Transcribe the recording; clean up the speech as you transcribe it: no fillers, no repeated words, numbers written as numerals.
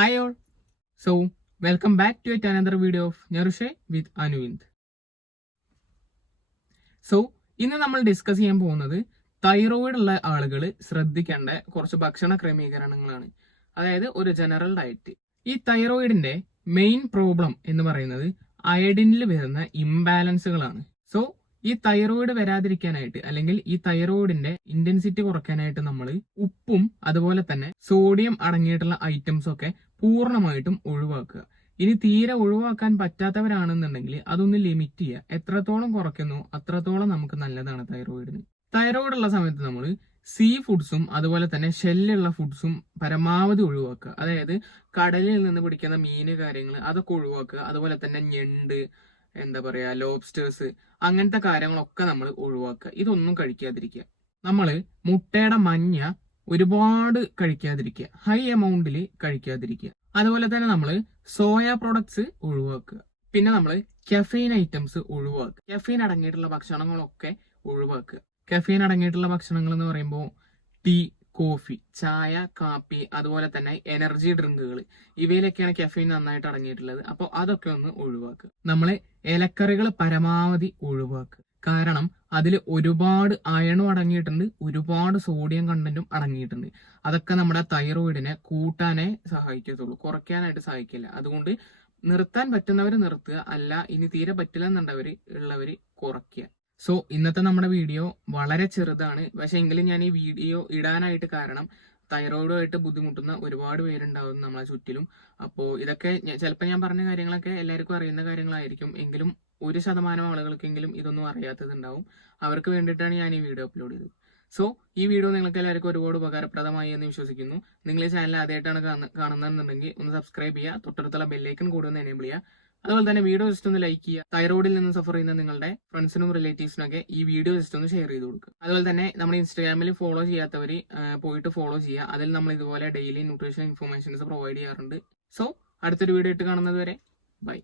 Hi all. So, welcome back to yet another video of Nyarushe with Anuvind. ഇന്ന് നമ്മൾ discuss ചെയ്യാൻ പോകുന്നത് thyroid ഉള്ള ആളുകൾ ശ്രദ്ധിക്കേണ്ട കുറച്ച് ഭക്ഷണ ക്രമീകരണങ്ങളാണ്. അതായത് ഒരു ജനറൽ ഡയറ്റ്. ഈ തൈറോയിഡിന്റെ മെയിൻ പ്രോബ്ലം എന്ന് പറയുന്നത് അയഡിനിൽ വരുന്ന ഇംബാലൻസുകളാണ്. സോ ഈ തൈറോയിഡ് വരാതിരിക്കാനായിട്ട് അല്ലെങ്കിൽ ഈ തൈറോയിഡിന്റെ ഇന്റൻസിറ്റി കുറയ്ക്കാനായിട്ട് നമ്മൾ ഉപ്പും അതുപോലെ തന്നെ സോഡിയം അടങ്ങിയിട്ടുള്ള ഐറ്റംസ് ഒക്കെ പൂർണ്ണമായിട്ടും ഒഴിവാക്കുക. ഇനി തീരെ ഒഴിവാക്കാൻ പറ്റാത്തവരാണെന്നുണ്ടെങ്കിൽ അതൊന്ന് ലിമിറ്റ് ചെയ്യുക. എത്രത്തോളം കുറയ്ക്കുന്നു അത്രത്തോളം നമുക്ക് നല്ലതാണ് തൈറോയിഡിന്. തൈറോയിഡ് ഉള്ള സമയത്ത് നമ്മൾ സീ ഫുഡ്സും അതുപോലെ തന്നെ ഷെല്ലുള്ള ഫുഡ്സും പരമാവധി ഒഴിവാക്കുക. അതായത് കടലിൽ നിന്ന് പിടിക്കുന്ന മീന് കാര്യങ്ങൾ അതൊക്കെ ഒഴിവാക്കുക. അതുപോലെ തന്നെ ഞണ്ട്, ലോബ്സ്റ്റേഴ്സ്, അങ്ങനത്തെ കാര്യങ്ങളൊക്കെ നമ്മൾ ഒഴിവാക്കുക. ഇതൊന്നും കഴിക്കാതിരിക്കുക. നമ്മൾ മുട്ടയുടെ മഞ്ഞ ഒരുപാട് കഴിക്കാതിരിക്കുക, ഹൈ എമൗണ്ടിൽ കഴിക്കാതിരിക്കുക. അതുപോലെ തന്നെ നമ്മൾ സോയ പ്രൊഡക്ട്സ് ഒഴിവാക്കുക. പിന്നെ നമ്മൾ കഫീൻ ഐറ്റംസ് ഒഴിവാക്കുക. കഫീൻ അടങ്ങിയിട്ടുള്ള ഭക്ഷണങ്ങളൊക്കെ ഒഴിവാക്കുക. കഫീൻ അടങ്ങിയിട്ടുള്ള ഭക്ഷണങ്ങൾ എന്ന് പറയുമ്പോൾ ടീ, കോഫി, ചായ, കാപ്പി, അതുപോലെ തന്നെ എനർജി ഡ്രിങ്കുകൾ, ഇവയിലൊക്കെയാണ് കഫീൻ നന്നായിട്ട് അടങ്ങിയിട്ടുള്ളത്. അപ്പോൾ അതൊക്കെ ഒന്ന് ഒഴിവാക്കുക. നമ്മൾ ഇലക്കറികൾ പരമാവധി ഒഴിവാക്കുക. കാരണം അതിൽ ഒരുപാട് അയണും അടങ്ങിയിട്ടുണ്ട്, ഒരുപാട് സോഡിയം കണ്ടന്റും അടങ്ങിയിട്ടുണ്ട്. അതൊക്കെ നമ്മുടെ തൈറോയിഡിനെ കൂട്ടാനേ സഹായിക്കത്തുള്ളൂ, കുറയ്ക്കാനായിട്ട് സഹായിക്കില്ല. അതുകൊണ്ട് നിർത്താൻ പറ്റുന്നവർ നിർത്തുക, അല്ല ഇനി തീരെ പറ്റില്ല എന്നുള്ളവർ കുറയ്ക്കുക. സോ ഇന്നത്തെ നമ്മുടെ വീഡിയോ വളരെ ചെറുതാണ്. പക്ഷെ എങ്കിലും ഞാൻ ഈ വീഡിയോ ഇടാനായിട്ട് കാരണം തൈറോയിഡുമായിട്ട് ബുദ്ധിമുട്ടുന്ന ഒരുപാട് പേരുണ്ടാവും നമ്മളെ ചുറ്റിലും. അപ്പോൾ ഇതൊക്കെ ചിലപ്പോൾ ഞാൻ പറഞ്ഞ കാര്യങ്ങളൊക്കെ എല്ലാവർക്കും അറിയുന്ന കാര്യങ്ങളായിരിക്കും, എങ്കിലും 1% ആളുകൾക്കെങ്കിലും ഇതൊന്നും അറിയാത്തതുണ്ടാവും. അവർക്ക് വേണ്ടിയിട്ടാണ് ഞാൻ ഈ വീഡിയോ അപ്ലോഡ് ചെയ്തത്. സോ ഈ വീഡിയോ നിങ്ങൾക്ക് എല്ലാവർക്കും ഒരുപാട് ഉപകാരപ്രദമായി എന്ന് വിശ്വസിക്കുന്നു. നിങ്ങൾ ഈ ചാനൽ ആദ്യമായിട്ടാണ് കാണുന്നതെന്നുണ്ടെങ്കിൽ ഒന്ന് സബ്സ്ക്രൈബ് ചെയ്യുക, തൊട്ടടുത്തുള്ള ബെല്ലൈക്കൺ കൂടെ ഒന്ന് എനേബിൾ ചെയ്യുക. അതുപോലെ തന്നെ വീഡിയോ ജസ്റ്റ് ഒന്ന് ലൈക്ക് ചെയ്യുക. തൈറോയിഡിൽ നിന്ന് സഫർ ചെയ്യുന്ന നിങ്ങളുടെ ഫ്രണ്ട്സിനും റിലേറ്റീവ്സിനും ഒക്കെ ഈ വീഡിയോ ജസ്റ്റ് ഒന്ന് ഷെയർ ചെയ്ത് കൊടുക്കുക. അതുപോലെ തന്നെ നമ്മുടെ ഇൻസ്റ്റാഗ്രാമിൽ ഫോളോ ചെയ്യാത്തവർ പോയിട്ട് ഫോളോ ചെയ്യുക. അതിൽ നമ്മൾ ഇതുപോലെ ഡെയിലി ന്യൂട്രീഷൻ ഇൻഫർമേഷൻസ് പ്രൊവൈഡ് ചെയ്യാറുണ്ട്. സോ അടുത്തൊരു വീഡിയോ ഇട്ട് കാണുന്നത് വരെ ബൈ.